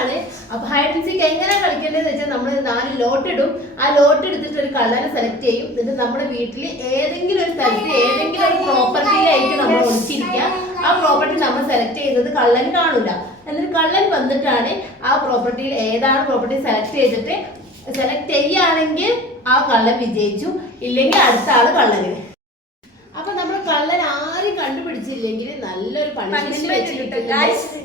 ആണ്. അപ്പൊ hide and seek എങ്ങനെ കളിക്കേണ്ടതെന്ന് വെച്ചാൽ നമ്മൾ 4 ലോട്ട് ഇടും. ആ ലോട്ട് എടുത്തിട്ട് ഒരു കള്ളനെ സെലക്ട് ചെയ്യും. എന്നിട്ട് നമ്മുടെ വീട്ടിൽ ഏതെങ്കിലും ഒരു സ്ഥലത്ത് ഏതെങ്കിലും ഒരു പ്രോപ്പർട്ടിയിലായിട്ട് നമ്മൾ ഒളിച്ചിരിക്കുക. ആ പ്രോപ്പർട്ടി നമ്മൾ സെലക്ട് ചെയ്യുന്നത് കള്ളൻ കാണില്ല. എന്നിട്ട് കള്ളൻ വന്നിട്ടാണ് ആ പ്രോപ്പർട്ടിയിൽ ഏതാണ് പ്രോപ്പർട്ടി സെലക്ട് ചെയ്തിട്ട് സെലക്ട് ചെയ്യുകയാണെങ്കിൽ ആ കള്ളൻ വിജയിച്ചു, ഇല്ലെങ്കിൽ അടുത്ത ആള് കള്ളന്. അപ്പൊ നമ്മൾ കള്ളൻ ആരും കണ്ടുപിടിച്ചില്ലെങ്കിൽ നല്ലൊരു പണിഷ്മെന്റ് വെച്ചിട്ടുണ്ട്.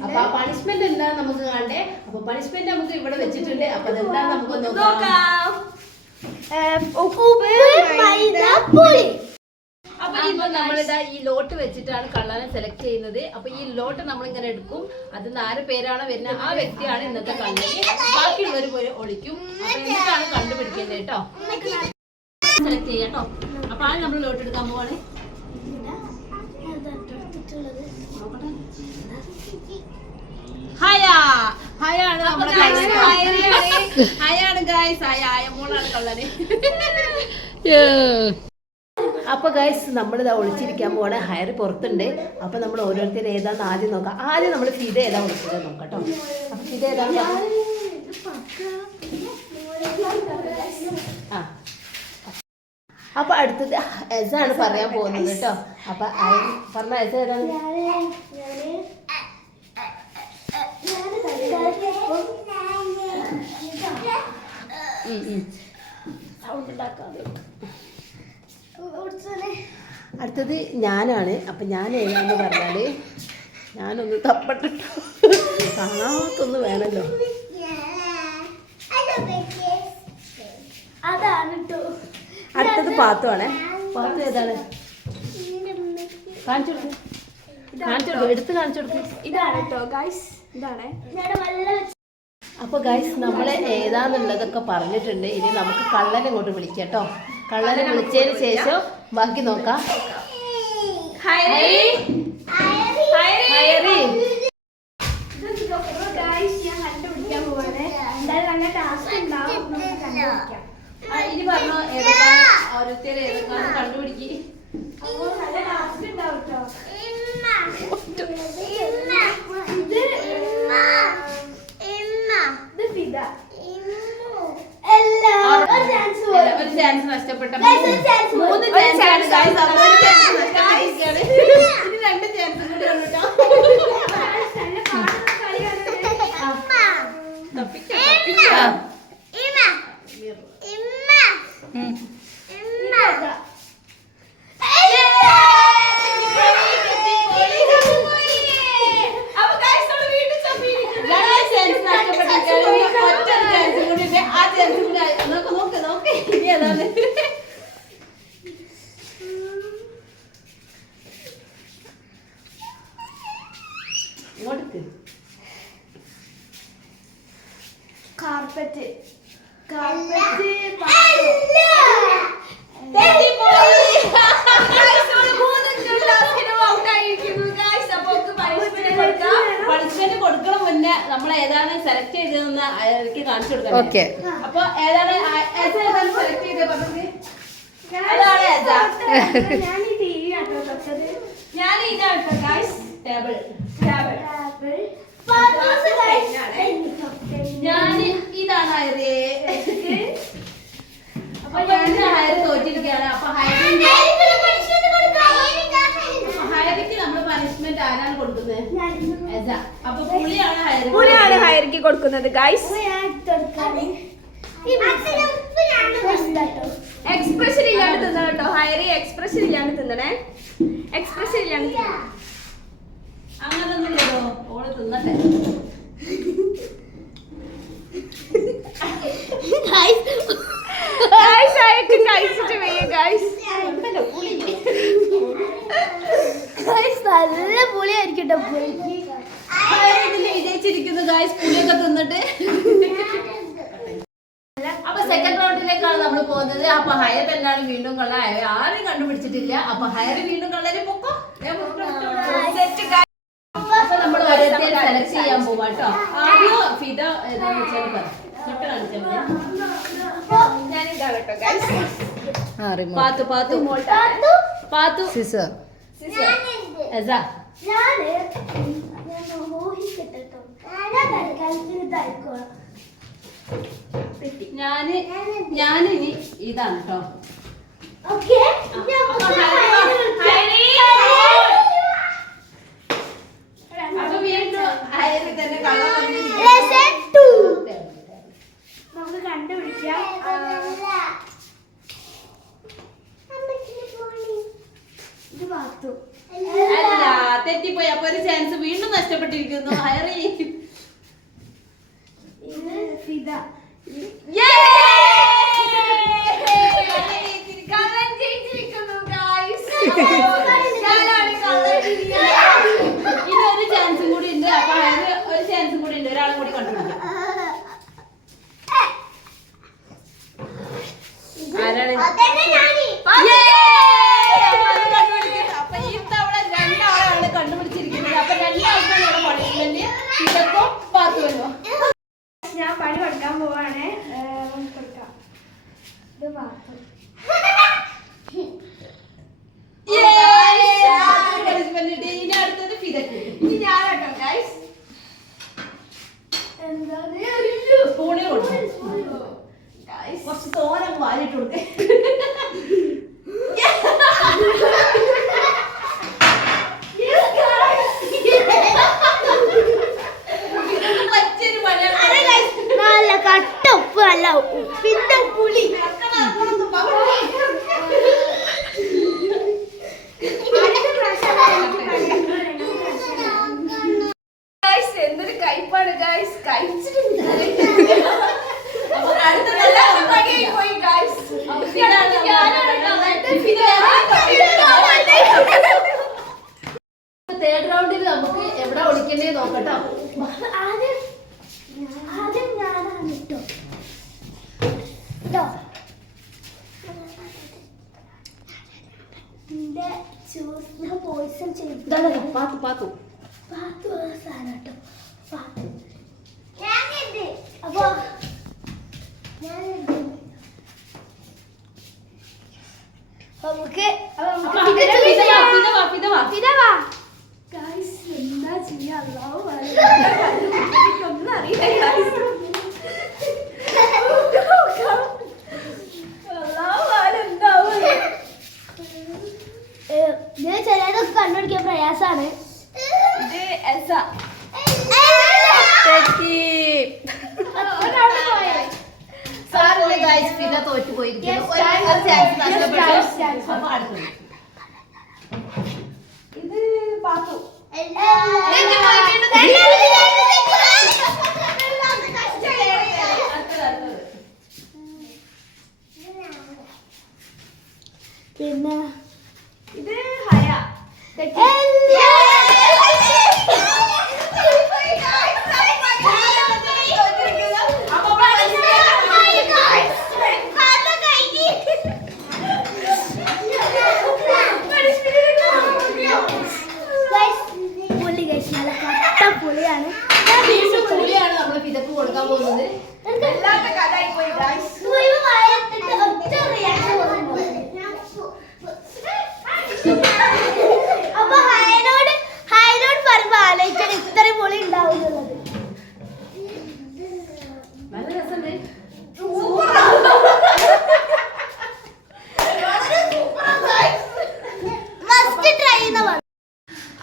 അപ്പൊ ആ പണിഷ്മെന്റ് എന്താ നമുക്ക് കാണണ്ടേ? അപ്പൊ പണിഷ്മെന്റ് നമുക്ക് ഇവിടെ വെച്ചിട്ടുണ്ട്. അപ്പൊ അതെന്താ നമുക്ക് നോക്കാം. അപ്പൊ ഇപ്പൊ നമ്മളിതാ ഈ ലോട്ട് വെച്ചിട്ടാണ് കള്ളനെ സെലക്ട് ചെയ്യുന്നത്. അപ്പൊ ഈ ലോട്ട് നമ്മളിങ്ങനെ എടുക്കും. അത് 4 പേരാണ് വരുന്നത്. ആ വ്യക്തിയാണ് ഇന്നത്തെ കള്ളന്. ബാക്കിയുള്ളവർ പോയി ഒളിക്കും. അപ്പൊ എന്നിട്ടാണ് കണ്ടുപിടിക്കേണ്ടത് കേട്ടോ. സെലക്ട് ചെയ്യാം കേട്ടോ. അപ്പൊ ആണ് നമ്മൾ ലോട്ട് എടുക്കാൻ പോവാണ്. ഹയാണ് നമ്മുടെ ഹയാണ് ഗൈസ്. മോളാണ് കള്ളന്. അപ്പൊ ഗൈസ് നമ്മളിതാ ഒളിച്ചിരിക്കാൻ പോവാണ്. ഹയർ പുറത്തുണ്ട്. അപ്പൊ നമ്മൾ ഓരോരുത്തരും ഏതാന്ന് ആദ്യം നോക്കാം. ആദ്യം നമ്മൾ ഫിദ ഏതാ ഒളിച്ചത് നോക്കാം കേട്ടോ. അപ്പൊ ഫിദ ഏതാണ്? ആ അപ്പൊ അടുത്തത് എസാണ് പറയാൻ പോകുന്നത് കേട്ടോ. അപ്പൊ പറഞ്ഞ എസ ഏതാണ്? സൗണ്ട് ഉണ്ടാക്കാതെ. അടുത്തത് ഞാനാണ്. അപ്പൊ ഞാൻ ഏതാന്ന് പറഞ്ഞാല് ഞാനൊന്ന് തപ്പട്ടിട്ടോ. കാണാത്തൊന്ന് വേണല്ലോ. അടുത്തത് പാത്തു ആണേ. പാത്തു ഏതാണ്? കാണിച്ചു കൊടുക്ക്. എടുത്ത് കാണിച്ചു കൊടുക്ക്. ഇതാണ് കേട്ടോ ഗൈസ്. ഇതാണ്. അപ്പൊ ഗൈസ് നമ്മള് ഏതാന്നുള്ളതൊക്കെ പറഞ്ഞിട്ടുണ്ട്. ഇനി നമുക്ക് കള്ളനെ ഇങ്ങോട്ട് വിളിക്കാം കേട്ടോ. കള്ളനെ വിളിച്ചതിന് ശേഷം ബാക്കി നോക്കാം. ഇനി പറഞ്ഞോ ഏതൊക്കെ ഓരോരുത്തരും ഏതൊക്കെയാണ് കണ്ടുപിടിക്ക്. ഒരു ചാൻസ് നഷ്ടപ്പെട്ട 3 ചാൻസ് ആണ്. 2 ചാൻസ് കൂടി ഉള്ളൂ. കാർപ്പറ്റ് പണിഷ്മെന്റ് കൊടുക്കണം മുന്നേ നമ്മൾ ഏതാണ് സെലക്ട് ചെയ്തതെന്ന് അയാൾക്ക് കാണിച്ചു കൊടുക്കാം. ഓക്കെ. അപ്പൊ ഏതാണ് സെലക്ട് ചെയ്തത് പറഞ്ഞത്? ഞാൻ ഇതാണ് ടേബിൾ. ഞാൻ ഇതാണ് ഹയറ്. അപ്പൊ ഞാൻ ഹയർ തോറ്റിരിക്കുകയാണ്. അപ്പൊ ഹയറിക്ക് നമ്മൾ പണിഷ്മെന്റ് ആരാണ് കൊടുക്കുന്നത്? അപ്പൊ പുളിയാണ് ഹയർക്ക് കൊടുക്കുന്നത് ഗൈസ്. എക്സ്പ്രഷൻ ഇല്ലാണ്ട് തിന്നണം കേട്ടോ. ഹയറി എക്സ്പ്രഷൻ ഇല്ലാണ്ട് തിന്നണേ. എക്സ്പ്രഷൻ ഇല്ലാണ്ട് അങ്ങനൊന്നും ഇല്ലല്ലോ. ഓള് തിന്നട്ടെ. കഴിച്ചിട്ട് വയ്യ ഗൈസ്. നല്ല പുളിയായിരിക്കും കേട്ടോ. വിജയിച്ചിരിക്കുന്നു ഗൈസ് പുളിയൊക്കെ തിന്നിട്ട്. അപ്പൊ സെക്കൻഡ് റൗണ്ടിലേക്കാണ് നമ്മൾ പോകുന്നത്. അപ്പൊ ഹയർ തന്നെയാണ് വീണ്ടും കള്ള. ആരും കണ്ടുപിടിച്ചിട്ടില്ല. അപ്പൊ ഹയർ വീണ്ടും കള്ളരെ പൊക്കോ. അപ്പൊ നമ്മൾ ഓരോരുത്തരെ സെലക്ട് ചെയ്യാൻ പോവാ കേട്ടോ. ആദ്യം ഫിദ ഏതാന്ന് വെച്ചാൽ തൊട്ട് കാണിച്ചാൽ ഞാനിനി ഇതാണ് കേട്ടോ. അപ്പൊ വീണ്ടും ഹൈറി തന്നെ കള്ളം നമുക്ക് കണ്ടുപിടിക്കാം. ഇത് പാത്തു. അല്ല, തെറ്റിപ്പോയി. അപ്പൊ ഒരു ചാൻസ് വീണ്ടും നഷ്ടപ്പെട്ടിരിക്കുന്നു. ഹൈറി ഇത് ഫിദ. കള്ളൻ ജയിച്ചിരിക്കുന്നു ഗൈസ്. ഇതൊരു ചാൻസും കൂടി ഉണ്ട്. അപ്പൊ ഹൈറി ഒരു ചാൻസും കൂടി ഉണ്ട്. ഒരാളും കൂടി കണ്ടുപിടിക്കാം. ആരാണ്? അപ്പൊ ഈ തവണ രണ്ടാളാണ് കണ്ടുപിടിച്ചിരിക്കുന്നത്. അപ്പൊ രണ്ടാൾക്കാണ് പണിഷ്മെന്റ്. ഇതൊക്കെ പാത്തുവല്ലോ. ഞാൻ പണി കൊടുക്കാൻ പോവാണ്. കൊടുക്കാം. ഇത് പാത്തു. ഇനി അടുത്തത് ഫിദക്ക്. ഇനി ഞാൻ കേട്ടോ ഗൈസ്. എന്താണ് സ്പൂണി കൊടുക്കും. കുറച്ച് തോനെ വാരിട്ട് കൊടുക്കേ. നല്ല കട്ടപ്പ്, അല്ല ഉപ്പിന്റെ പുളി. എന്തൊരു കയ്പാണ് ഗൈസ്. കഴിച്ചിട്ടുണ്ട്. തേർഡ് റൗണ്ടിൽ നമുക്ക് എവിടെ ഒളിക്കണ്ടേ നോക്കട്ടോ. ആദ്യം ഞാനാണ് കേട്ടോ. എന്റെ ചൂസിനെ പോയിസൺ ചെയ്തു. പാത്തു പാത്തു പാത്തു സാധനം കേട്ടോ. പാത്തു അപ്പൊ നമുക്ക് എന്താ ചെയ്യാ? ഒന്നും അറിയില്ല. ഇത് ചിലതൊക്കെ കണ്ടുപിടിക്കാൻ പ്രയാസാണ്. ഇത് എസ. സാറിന്റെ ഗൈസ് ഫിദ തോറ്റു പോയിരിക്കുന്നു. ഒരു ചാൻസ് നഷ്ടപ്പെട്ടു. അപ്പൊ അടുത്തത് ഇത് പാത്തു. പിന്നെ ഇത് ഹയ. പുളിയാണ് നമ്മൾ ഫിദക്ക് കൊടുക്കാൻ പോകുന്നത്. അപ്പൊ ഹൈനോട് പറയുമ്പോ ആലോചിച്ചാൽ ഇത്ര പൊളി ഉണ്ടാവുന്നുള്ളത്. നല്ല രസമുണ്ട്.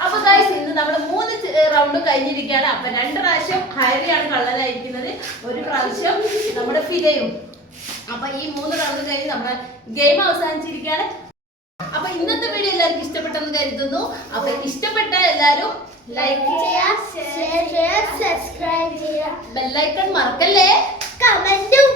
അപ്പൊ ഗൈസ് ഇന്ന് നമ്മുടെ 3 റൗണ്ട് കഴിഞ്ഞിരിക്കുകയാണ്. അപ്പൊ 2 പ്രാവശ്യം ഹൈറിയാണ് കള്ളനായിരിക്കുന്നത്, 1 പ്രാവശ്യം നമ്മുടെ ഫിദയും. അപ്പൊ ഈ 3 റൗണ്ട് കഴിഞ്ഞ് നമ്മുടെ ഗെയിം അവസാനിച്ചിരിക്കുകയാണ്. അപ്പൊ ഇന്നത്തെ വീഡിയോ എല്ലാവർക്കും ഇഷ്ടപ്പെട്ടെന്ന് കരുതുന്നു. അപ്പൊ ഇഷ്ടപ്പെട്ട എല്ലാരും ലൈക്ക് ചെയ്യുക, ഷെയർ ചെയ്യുക, സബ്സ്ക്രൈബ് ചെയ്യുക, ബെല്ലൈക്കൺ മറക്കല്ലേ, കമന്റും